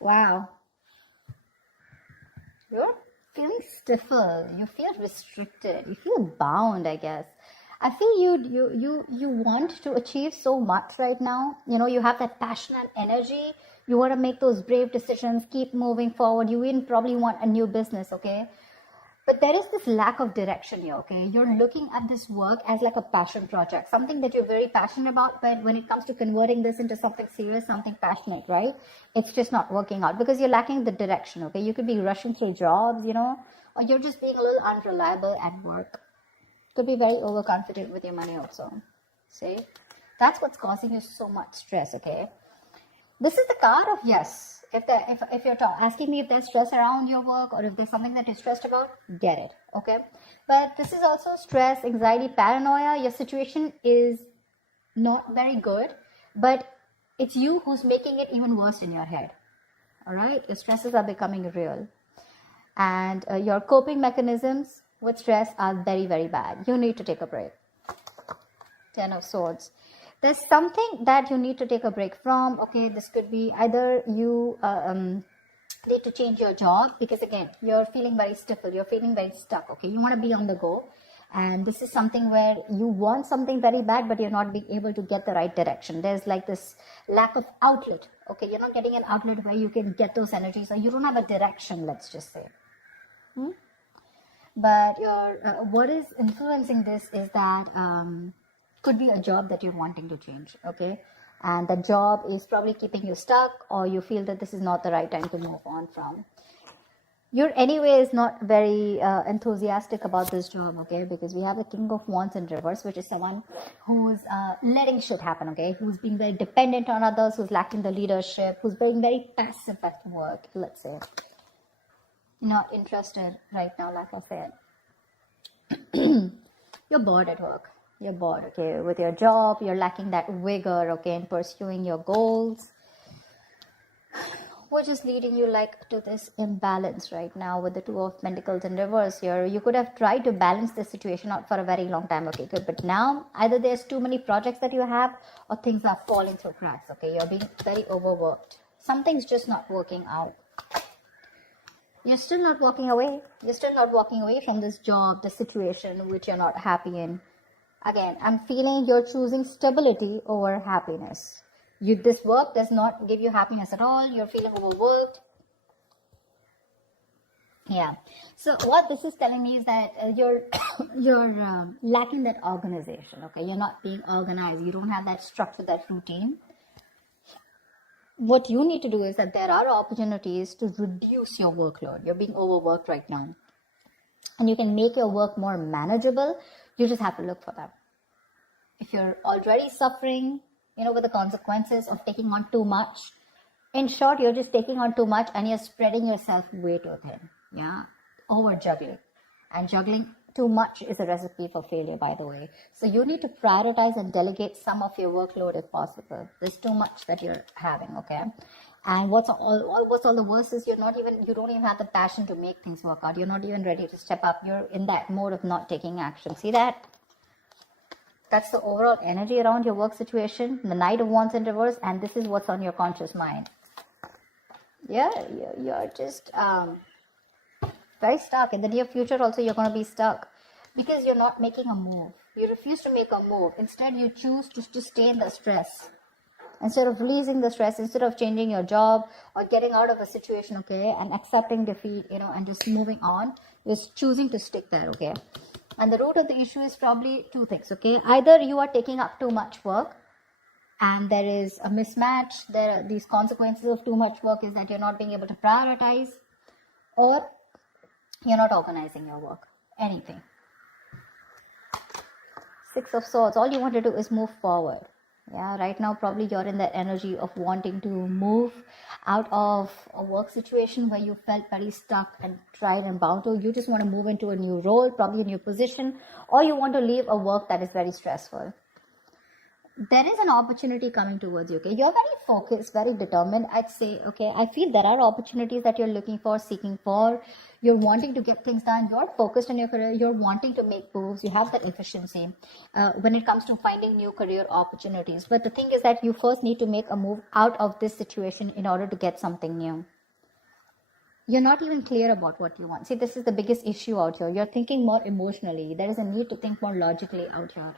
Wow. You're feeling stifled. You feel restricted. You feel bound, I guess. I feel you want to achieve so much right now. You know, you have that passion and energy. You want to make those brave decisions, keep moving forward. You even probably want a new business, okay? But there is this lack of direction here, okay? You're looking at this work as like a passion project, something that you're very passionate about, but when it comes to converting this into something serious, something passionate, right? It's just not working out because you're lacking the direction, okay? You could be rushing through jobs, you know, or you're just being a little unreliable at work. Could be very overconfident with your money also. See? That's what's causing you so much stress, okay? This is the card of yes. If you're asking me if there's stress around your work or if there's something that you're stressed about, get it, okay? But this is also stress, anxiety, paranoia. Your situation is not very good, but it's you who's making it even worse in your head, all right? Your stresses are becoming real. And your coping mechanisms with stress are very, very bad. You need to take a break. 10 of Swords. There's something that you need to take a break from. Okay, this could be either you need to change your job because again, you're feeling very stifled, you're feeling very stuck. Okay, you want to be on the go, and this is something where you want something very bad, but you're not being able to get the right direction. There's like this lack of outlet. Okay, you're not getting an outlet where you can get those energies, or you don't have a direction. Let's just say. But what is influencing this is that. Could be a job that you're wanting to change, okay? And the job is probably keeping you stuck, or you feel that this is not the right time to move on from. You're anyways not very enthusiastic about this job, okay? Because we have the King of Wands in reverse, which is someone who's letting shit happen, okay? Who's being very dependent on others, who's lacking the leadership, who's being very passive at work, let's say. Not interested right now, like I said. You're bored at work. You're bored, okay, with your job. You're lacking that vigor, okay, in pursuing your goals, which is leading you like to this imbalance right now with the Two of Pentacles in reverse here. You could have tried to balance the situation out for a very long time, okay, good. But now either there's too many projects that you have, or things are falling through cracks, okay. You're being very overworked. Something's just not working out. You're still not walking away. You're still not walking away from this job, the situation which you're not happy in. Again, I'm feeling you're choosing stability over happiness. This work does not give you happiness at all. You're feeling overworked. Yeah. So what this is telling me is that you're lacking that organization. Okay, you're not being organized. You don't have that structure, that routine. What you need to do is that there are opportunities to reduce your workload. You're being overworked right now, and you can make your work more manageable. You just have to look for them. If you're already suffering, you know, with the consequences of taking on too much, in short, you're just taking on too much and you're spreading yourself way too thin. Yeah, over juggling. And juggling too much is a recipe for failure, by the way. So you need to prioritize and delegate some of your workload if possible. There's too much that you're having, okay? And what's all the worst is you don't even have the passion to make things work out. You're not even ready to step up. You're in that mode of not taking action. See that? That's the overall energy around your work situation. The Knight of Wands in reverse, and this is what's on your conscious mind. Yeah, you're just very stuck. In the near future also, you're going to be stuck because you're not making a move. You refuse to make a move. Instead, you choose to stay in the stress. Instead of releasing the stress, instead of changing your job or getting out of a situation, okay, and accepting defeat, you know, and just moving on, you're choosing to stick there, okay. And the root of the issue is probably two things, okay. Either you are taking up too much work and there is a mismatch. There are these consequences of too much work is that you're not being able to prioritize, or you're not organizing your work. Anything. Six of Swords. All you want to do is move forward. Yeah, right now probably you're in that energy of wanting to move out of a work situation where you felt very stuck and tried and bound to. You just want to move into a new role, probably a new position, or you want to leave a work that is very stressful. there is an opportunity coming towards you, okay? You're very focused, very determined, I'd say, okay? I feel there are opportunities that you're looking for, seeking for. You're wanting to get things done. You're focused on your career. You're wanting to make moves. You have that efficiency when it comes to finding new career opportunities. But the thing is that you first need to make a move out of this situation in order to get something new. You're not even clear about what you want. See, this is the biggest issue out here. You're thinking more emotionally. There is a need to think more logically out here.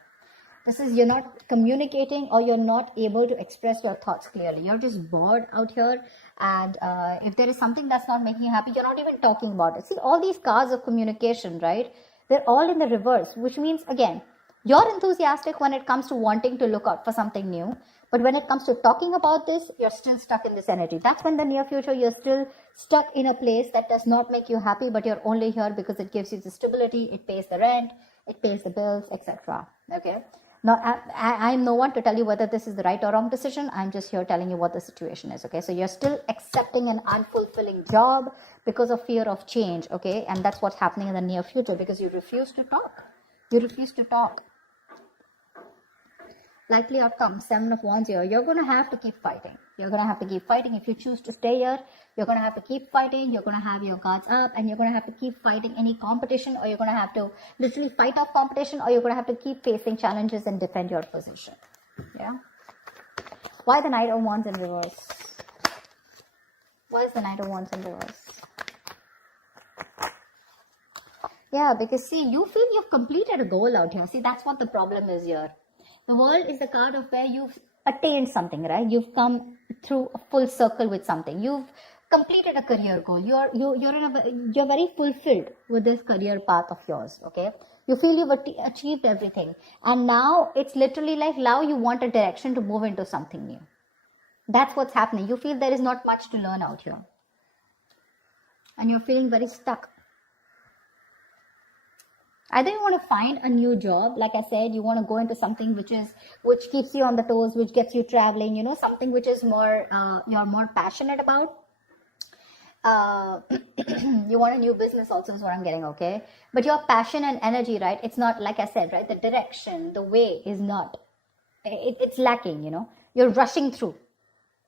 This is, you're not communicating, or you're not able to express your thoughts clearly. You're just bored out here. And if there is something that's not making you happy, you're not even talking about it. See, all these cards of communication, right? They're all in the reverse, which means, again, you're enthusiastic when it comes to wanting to look out for something new. But when it comes to talking about this, you're still stuck in this energy. That's when the near future, you're still stuck in a place that does not make you happy, but you're only here because it gives you the stability, it pays the rent, it pays the bills, etc. Okay? Now, I'm no one to tell you whether this is the right or wrong decision. I'm just here telling you what the situation is, okay? So you're still accepting an unfulfilling job because of fear of change, okay? And that's what's happening in the near future because you refuse to talk. You refuse to talk. Likely outcome, 7 of Wands here. You're going to have to keep fighting. You're going to have to keep fighting. If you choose to stay here, you're going to have to keep fighting. You're going to have your guards up, and you're going to have to keep fighting any competition, or you're going to have to literally fight off competition, or you're going to have to keep facing challenges and defend your position. Yeah. Why the Knight of Wands in reverse? Why is the Knight of Wands in reverse? Yeah, because see, you feel you've completed a goal out here. See, that's what the problem is here. The World is the card of where you've attained something, right? You've come through a full circle with something. You've completed a career goal. You're very fulfilled with this career path of yours, okay? You feel you've achieved everything. And now it's literally like now you want a direction to move into something new. That's what's happening. You feel there is not much to learn out here. And you're feeling very stuck. Either you want to find a new job, like I said, you want to go into something which keeps you on the toes, which gets you traveling, you know, something which is more, you're more passionate about. You want a new business also is what I'm getting, okay? But your passion and energy, right, it's not, like I said, right, the direction, the way is not, it's lacking, you know. You're rushing through,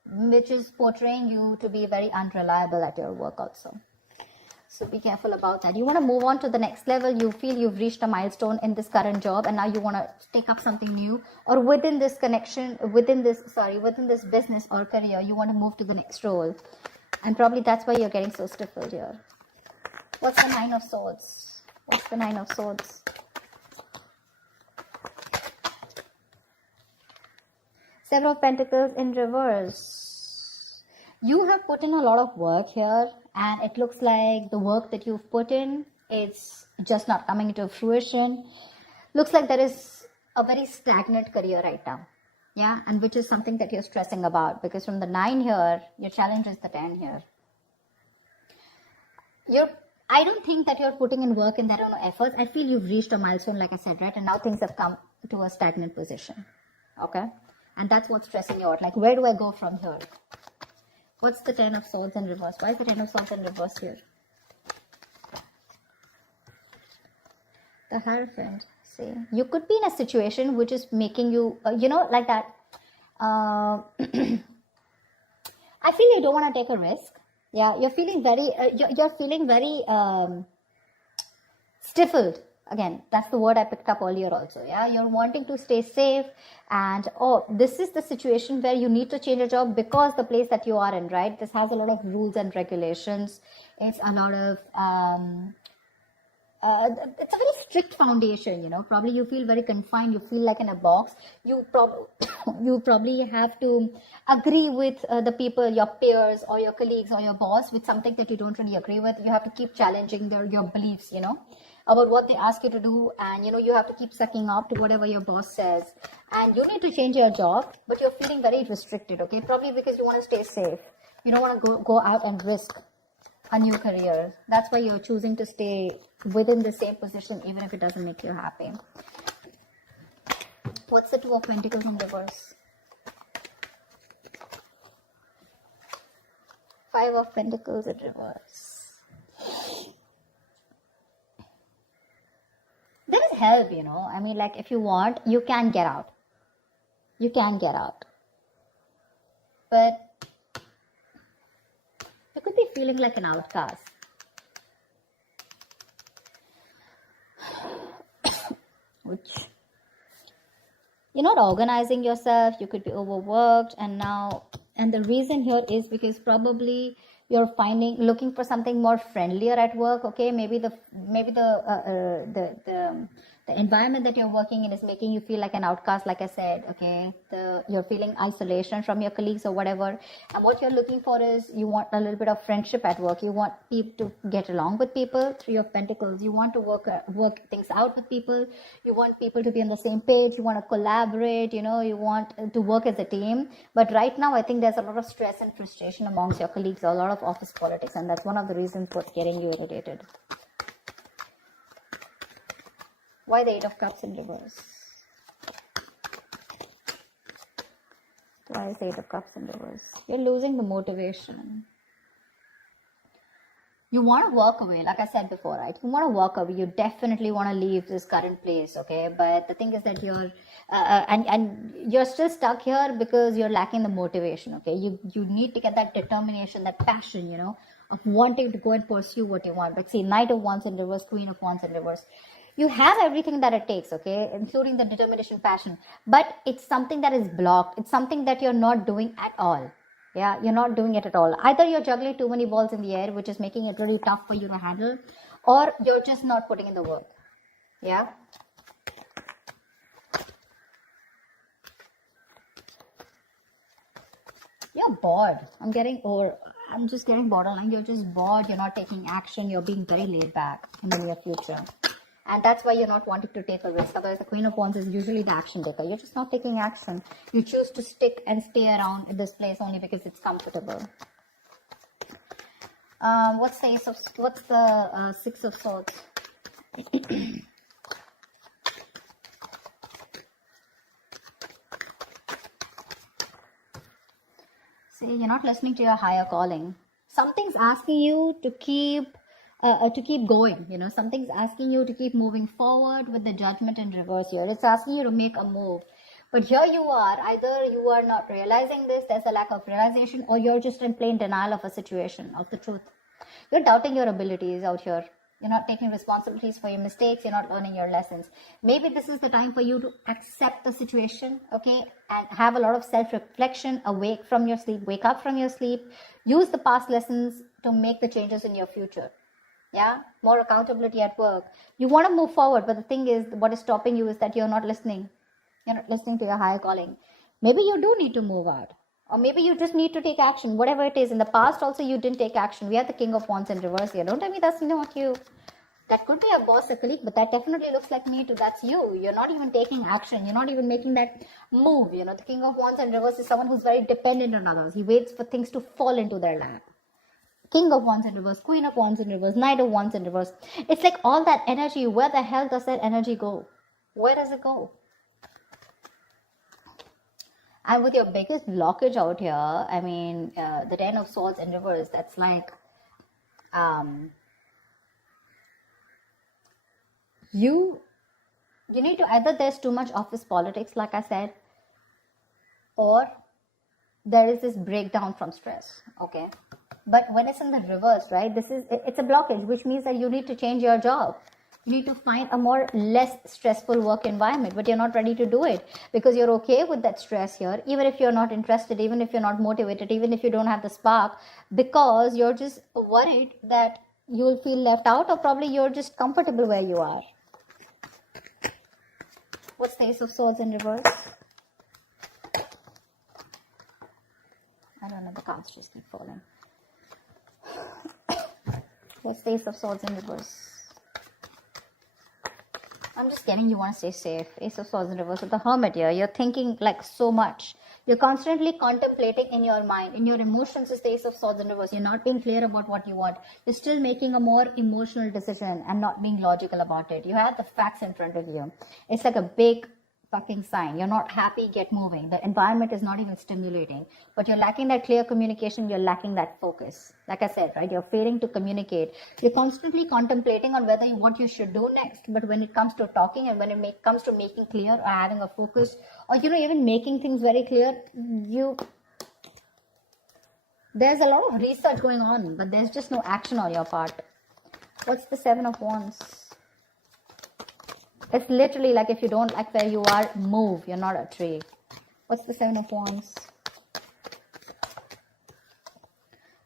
which is portraying you to be very unreliable at your work also. So be careful about that. You want to move on to the next level. You feel you've reached a milestone in this current job, and now you want to take up something new, or within this connection, within this business or career, you want to move to the next role. And probably that's why you're getting so stifled here. What's the Nine of Swords? What's the Nine of Swords? Seven of Pentacles in reverse. You have put in a lot of work here, and it looks like the work that you've put in, it's just not coming into fruition. Looks like there is a very stagnant career right now. Yeah, and which is something that you're stressing about, because from the 9 here, your challenge is the 10 here. I don't think that you're putting in work and there are no efforts. I feel you've reached a milestone, like I said, right? And now things have come to a stagnant position. Okay? And that's what's stressing you out. Like, where do I go from here? What's the 10 of Swords in reverse? Why is the 10 of Swords in reverse here? The Hierophant. See, you could be in a situation which is making you, like that. I feel you don't want to take a risk. Yeah, you're feeling very, stifled. Again, that's the word I picked up earlier also. Yeah, you're wanting to stay safe, and this is the situation where you need to change your job because the place that you are in, right? This has a lot of rules and regulations. It's a lot of it's a very strict foundation, probably you feel very confined, you feel like in a box. You probably have to agree with the people, your peers or your colleagues or your boss with something that you don't really agree with. You have to keep challenging your beliefs, about what they ask you to do, and you have to keep sucking up to whatever your boss says, and you need to change your job, but you're feeling very restricted, okay? Probably because you want to stay safe. You don't want to go out and risk a new career. That's why you're choosing to stay within the same position even if it doesn't make you happy. What's the Two of Pentacles in reverse? Five of Pentacles in reverse. There is help, I mean, like, if you want, you can get out. You can get out. But you could be feeling like an outcast. Which, you're not organizing yourself, you could be overworked, and the reason here is because probably you're looking for something more friendlier at work. Okay, maybe the environment that you're working in is making you feel like an outcast, like I said. Okay, you're feeling isolation from your colleagues or whatever, and what you're looking for is you want a little bit of friendship at work. You want people to get along with people. Three of Pentacles. You want to work things out with people. You want people to be on the same page. You want to collaborate. You want to work as a team. But right now, I think there's a lot of stress and frustration amongst your colleagues. A lot of office politics, and that's one of the reasons what's getting you irritated. Why the Eight of Cups in reverse? Why is the Eight of Cups in reverse? You're losing the motivation. You want to walk away, like I said before, right? You want to walk away. You definitely want to leave this current place, okay? But the thing is that you're and you're still stuck here because you're lacking the motivation, okay? You need to get that determination, that passion, of wanting to go and pursue what you want. But see, Knight of Wands in reverse, Queen of Wands in reverse. You have everything that it takes, okay, including the determination, passion, but it's something that is blocked. It's something that you're not doing at all. Yeah, you're not doing it at all. Either you're juggling too many balls in the air, which is making it really tough for you to handle, or you're just not putting in the work. Yeah. You're bored. I'm just getting borderline. You're just bored. You're not taking action. You're being very laid back in the near future. And that's why you're not wanting to take a risk. Otherwise, the Queen of Wands is usually the action taker. You're just not taking action. You choose to stick and stay around in this place only because it's comfortable. What's the Six of Swords? See, you're not listening to your higher calling. Something's asking you to keep going. Something's asking you to keep moving forward with the Judgment in reverse here. It's asking you to make a move. But here you are. Either you are not realizing this, there's a lack of realization, or you're just in plain denial of a situation, of the truth. You're doubting your abilities out here. You're not taking responsibilities for your mistakes. You're not learning your lessons. Maybe this is the time for you to accept the situation, okay, and have a lot of self-reflection, wake up from your sleep, use the past lessons to make the changes in your future. Yeah, more accountability at work. You want to move forward, but the thing is, what is stopping you is that you're not listening. You're not listening to your higher calling. Maybe you do need to move out, or maybe you just need to take action, whatever it is. In the past also, you didn't take action. We have the King of Wands in reverse here. Don't tell me that's not you. That could be a boss, a colleague, but that definitely looks like me too. That's you. You're not even taking action. You're not even making that move. The King of Wands in reverse is someone who's very dependent on others. He waits for things to fall into their lap. King of Wands in reverse, Queen of Wands in reverse, Knight of Wands in reverse. It's like all that energy, where the hell does that energy go? Where does it go? And with your biggest blockage out here, I mean, the Ten of Swords in reverse, that's like, you need to, either there's too much office politics, like I said, or there is this breakdown from stress, okay? But when it's in the reverse, right, it's a blockage, which means that you need to change your job. You need to find a less stressful work environment, but you're not ready to do it because you're okay with that stress here, even if you're not interested, even if you're not motivated, even if you don't have the spark, because you're just worried that you'll feel left out, or probably you're just comfortable where you are. What's the Ace of Swords in reverse? I don't know, the cards just keep falling. What's the Ace of Swords in reverse? I'm just getting you want to stay safe. Ace of Swords in reverse with the Hermit here. You're thinking like so much. You're constantly contemplating in your mind. In your emotions is the Ace of Swords in reverse. You're not being clear about what you want. You're still making a more emotional decision and not being logical about it. You have the facts in front of you. It's like a big fucking sign. You're not happy, get moving. The environment is not even stimulating. But you're lacking that clear communication, you're lacking that focus. Like I said, right, you're failing to communicate. You're constantly contemplating on what you should do next. But when it comes to talking and when it comes to making clear or having a focus, or even making things very clear, there's a lot of research going on, but there's just no action on your part. What's the Seven of Wands? It's literally like if you don't like where you are, move. You're not a tree. What's the Seven of Wands?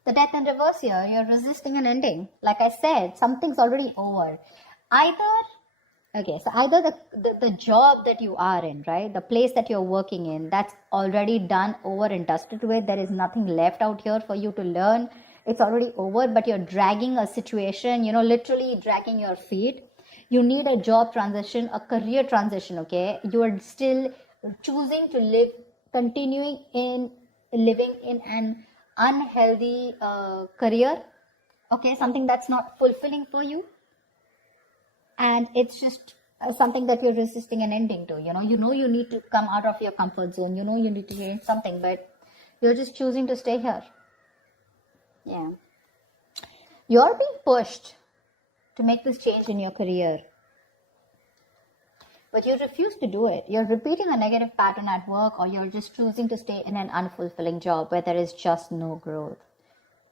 The Death in reverse here. You're resisting an ending. Like I said, something's already over. Either the job that you are in, right? The place that you're working in, that's already done, over and dusted with. There is nothing left out here for you to learn. It's already over, but you're dragging a situation, literally dragging your feet. You need a job transition, a career transition, okay? You are still choosing to continuing in living in an unhealthy career, okay? Something that's not fulfilling for you. And it's just something that you're resisting an ending to, you need to come out of your comfort zone. You need to change something, but you're just choosing to stay here. Yeah. You're being pushed to make this change in your career, but you refuse to do it. You're repeating a negative pattern at work, or you're just choosing to stay in an unfulfilling job where there is just no growth.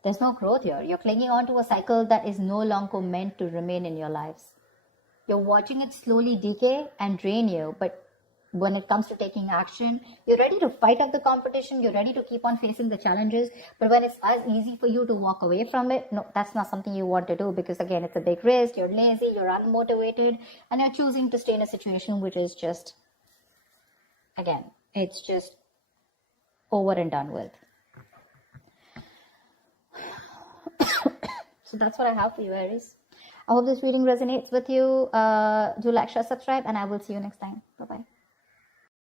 There's no growth here. You're clinging on to a cycle that is no longer meant to remain in your lives. You're watching it slowly decay and drain you, but when it comes to taking action, you're ready to fight off the competition, you're ready to keep on facing the challenges, but when it's as easy for you to walk away from it, no, that's not something you want to do, because again, it's a big risk, you're lazy, you're unmotivated, and you're choosing to stay in a situation which is just, again, it's just over and done with. So that's what I have for you, Aries. I hope this reading resonates with you. Do like, share, subscribe, and I will see you next time. Bye-bye.